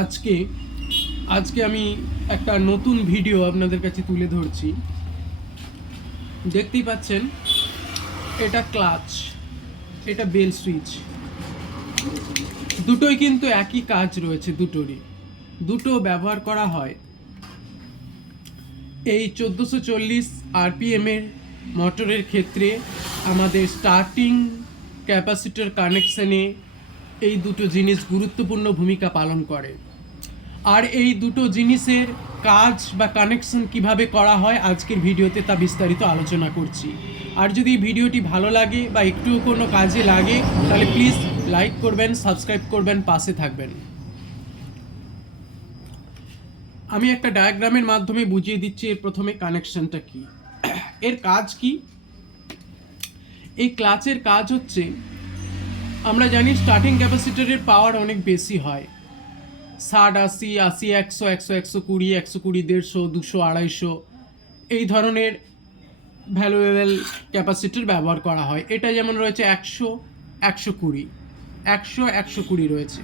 আজকে আজকে আমি একটা নতুন ভিডিও আপনাদের কাছে তুলে ধরছি। দেখতেই পাচ্ছেন, এটা ক্লাচ, এটা বেল সুইচ, দুটোই কিন্তু একই কাজ রয়েছে। দুটো ব্যবহার করা হয় এই 1440 আরপিএম এর মোটরের ক্ষেত্রে। আমাদের স্টার্টিং ক্যাপাসিটর কানেকশানে এই দুটো জিনিস গুরুত্বপূর্ণ ভূমিকা পালন করে। আর এই দুটো জিনিসের কাজ বা কানেকশন কিভাবে করা হয় আজকের ভিডিওতে তা বিস্তারিত আলোচনা করছি। আর যদি ভিডিওটি ভালো লাগে বা একটুও কোনো কাজে লাগে তাহলে প্লিজ লাইক করবেন, সাবস্ক্রাইব করবেন, পাশে থাকবেন। আমি একটা ডায়াগ্রামের মাধ্যমে বুঝিয়ে দিচ্ছি এর প্রথমে কানেকশনটা কি, এর কাজ কি। এই ক্লাচের কাজ হচ্ছে, আমরা জানি স্টার্টিং ক্যাপাসিটরের পাওয়ার অনেক বেশি হয়, 60, 80, 100, 120, 120, 150, 200, 250 এই ধরনের ভ্যালুয়েবল ক্যাপাসিটর ব্যবহার করা হয়। এটা যেমন রয়েছে 100, 120, 100, 120 রয়েছে।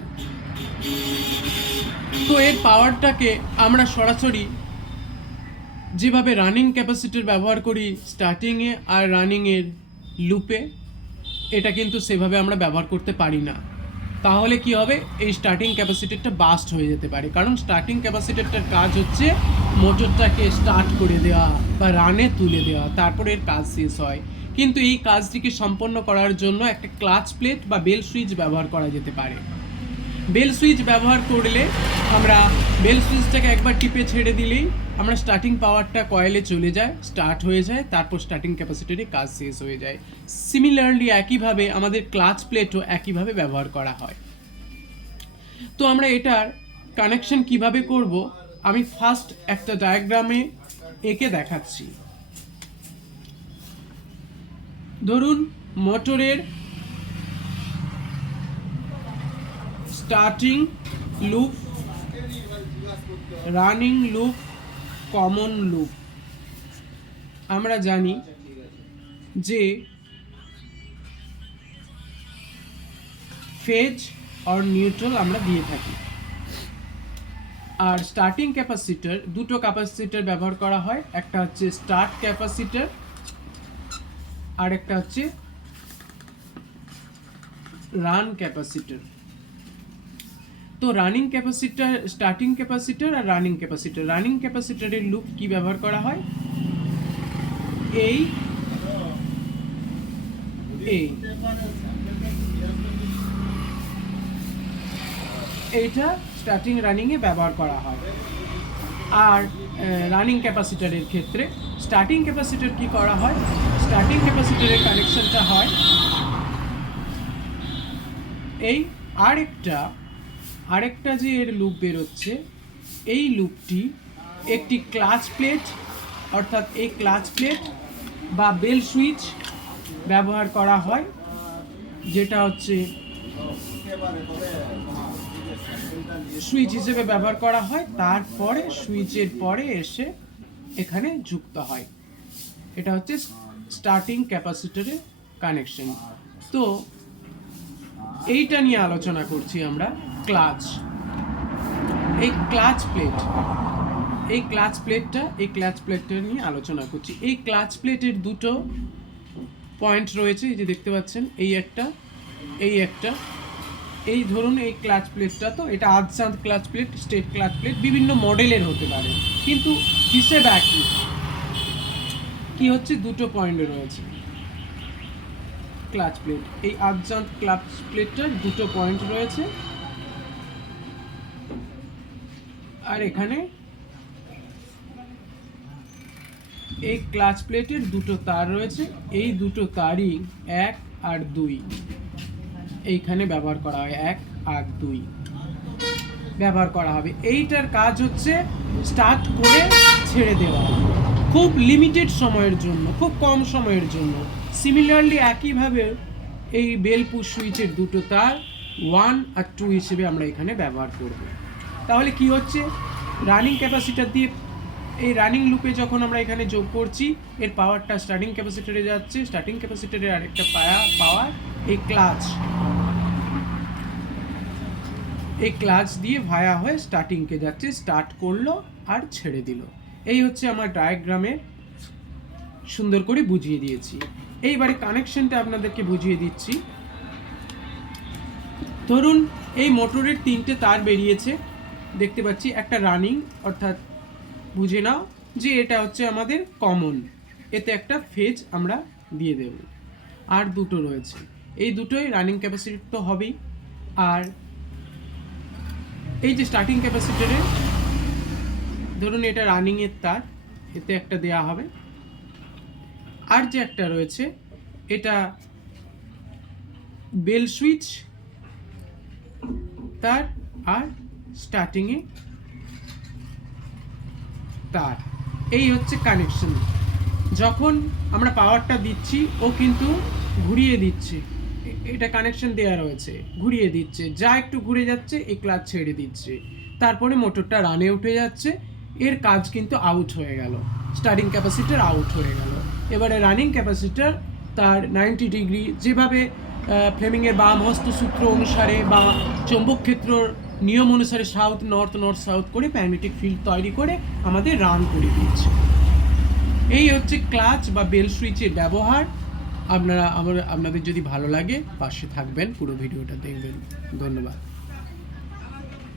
তো এর পাওয়ারটাকে আমরা সরাসরি যেভাবে রানিং ক্যাপাসিটর ব্যবহার করি স্টার্টিংয়ে আর রানিংয়ের লুপে, এটা কিন্তু সেভাবে আমরা ব্যবহার করতে পারি না। তাহলে কি হবে, এই স্টার্টিং ক্যাপাসিটরটা বাস্ট হয়ে যেতে পারে। কারণ স্টার্টিং ক্যাপাসিটরটার কাজ হচ্ছে মোটরটাকে স্টার্ট করে দেওয়া বা রানে তুলে দেওয়া, তারপরে এর কাজ শেষ হয়। কিন্তু এই কাজটিকে সম্পন্ন করার জন্য একটা ক্লাচ প্লেট বা বেল সুইচ ব্যবহার করা যেতে পারে। বেল সুইচ ব্যবহার করলে আমরা বেল সুইচটাকে একবার টিপে ছেড়ে দিলেই আমরা স্টার্টিং পাওয়ারটা কয়েলে চলে যায়, স্টার্ট হয়ে যায়, তারপর স্টার্টিং ক্যাপাসিটরে কাজ শেষ হয়ে যায়। সিমিলারলি একইভাবে আমাদের ক্লাচ প্লেটও একইভাবে ব্যবহার করা হয়। তো আমরা এটার কানেকশন কিভাবে করব, আমি ফার্স্ট একটা ডায়াগ্রামে এঁকে দেখাচ্ছি। ধরুন মোটরের starting loop, running loop, common loop. আমরা জানি যে ফেজ আর নিউট্রাল আমরা দিয়ে থাকি। আর স্টার্টিং ক্যাপাসিটর, দুটো ক্যাপাসিটর ব্যবহার করা হয়, একটা হচ্ছে স্টার্ট ক্যাপাসিটর আর একটা হচ্ছে রান ক্যাপাসিটর। তো রানিং ক্যাপাসিটর, স্টার্টিং ক্যাপাসিটর আর রানিং ক্যাপাসিটর, রানিং ক্যাপাসিটরের লুপ কি ব্যবহার করা হয়, এই এইটা স্টার্টিং রানিংয়ে ব্যবহার করা হয়। আর রানিং ক্যাপাসিটরের ক্ষেত্রে স্টার্টিং ক্যাপাসিটর কি করা হয়, স্টার্টিং ক্যাপাসিটরের কানেকশনটা হয় এই আরেকটা যে এর লুপ বেরোচ্ছে, এই লুপটি একটি ক্লাচ প্লেট, অর্থাৎ এই ক্লাচ প্লেট বা বেল সুইচ ব্যবহার করা হয়, যেটা হচ্ছে সুইচ হিসেবে ব্যবহার করা হয়। তারপরে সুইচের পরে এসে এখানে যুক্ত হয়। এটা হচ্ছে স্টার্টিং ক্যাপাসিটরের কানেকশন। তো এইটা নিয়ে আলোচনা করছি আমরা, ক্লাচ। এই ক্লাচ প্লেটটা নিয়ে আলোচনা করছি। এই ক্লাচ প্লেটের দুটো পয়েন্ট রয়েছে, এই যে দেখতে পাচ্ছেন, এই একটা, এই ধরুন এই ক্লাচ প্লেটটা, তো এটা আধচাঁদ clutch plate, state clutch plate, বিভিন্ন মডেলের হতে পারে, কিন্তু হিসেবে একই। কি হচ্ছে, দুটো পয়েন্ট রয়েছে ক্লাচ প্লেট, এই আধচাঁদ ক্লাচ প্লেটটার দুটো পয়েন্ট রয়েছে। আর এখানে এই ক্লাচ প্লেটের দুটো তার রয়েছে, এই দুটো তারই 1 আর 2 এইখানে ব্যবহার করা হয়, 1 আর 2 ব্যবহার করা হবে। এইটার কাজ হচ্ছে স্টার্ট করে ছেড়ে দেওয়া, খুব লিমিটেড সময়ের জন্য, খুব কম সময়ের জন্য। সিমিলারলি একইভাবে এই বেল পুশ সুইচের দুটো তার 1 আর 2 হিসেবে আমরা এখানে ব্যবহার করব। তাহলে কি হচ্ছে, রানিং ক্যাপাসিটর দিয়ে এই রানিং লুপে যখন আমরা এখানে যোগ করছি, এর পাওয়ারটা স্টার্টিং ক্যাপাসিটরে যাচ্ছে, স্টার্টিং ক্যাপাসিটরের আরেকটা পাওয়ার এই ক্লাচ, এই ক্লাচ দিয়ে ভায়া হয়ে স্টার্টিংকে যাচ্ছে, স্টার্ট করলো আর ছেড়ে দিল। এই হচ্ছে আমার ডায়াগ্রামে সুন্দর করে বুঝিয়ে দিয়েছি। এইবারে কানেকশনটা আপনাদেরকে বুঝিয়ে দিচ্ছি। ধরুন এই মোটরের 3টে তার বেরিয়েছে, দেখতে পাচ্ছি একটা রানিং, অর্থাৎ বুঝে নাও যে এটা হচ্ছে আমাদের কমন, এতে একটা ফেজ আমরা দিয়ে দেব। আর দুটো রয়েছে, এই দুটোই রানিং ক্যাপাসিটি তো হবেই। আর এই যে স্টার্টিং ক্যাপাসিটরে ধরুন এটা রানিংয়ের তার, এতে একটা দেয়া হবে। আর যে একটা রয়েছে এটা বেল সুইচ তার আর স্টার্টিংয়ে তার, এই হচ্ছে কানেকশন। যখন আমরা পাওয়ারটা দিচ্ছি ও কিন্তু ঘুরিয়ে দিচ্ছে, এটা কানেকশন দেওয়া রয়েছে, ঘুরিয়ে দিচ্ছে, যা একটু ঘুরে যাচ্ছে এই ক্লাচ ছেড়ে দিচ্ছে, তারপরে মোটরটা রানে উঠে যাচ্ছে, এর কাজ কিন্তু আউট হয়ে গেল, স্টার্টিং ক্যাপাসিটার আউট হয়ে গেল। এবারে রানিং ক্যাপাসিটার তার 90 ডিগ্রি, যেভাবে ফ্লেমিংয়ের বাম হস্ত সূত্র অনুসারে বা চৌম্বক ক্ষেত্রর নিয়ম অনুসারে সাউথ নর্থ নর্থ সাউথ করে ম্যাগনেটিক ফিল্ড তৈরি করে আমাদের রান করে দিচ্ছে। এই হচ্ছে ক্লাচ বা বেল সুইচের ব্যবহার। আপনাদের যদি ভালো লাগে পাশে থাকবেন, পুরো ভিডিওটা দেখবেন। ধন্যবাদ।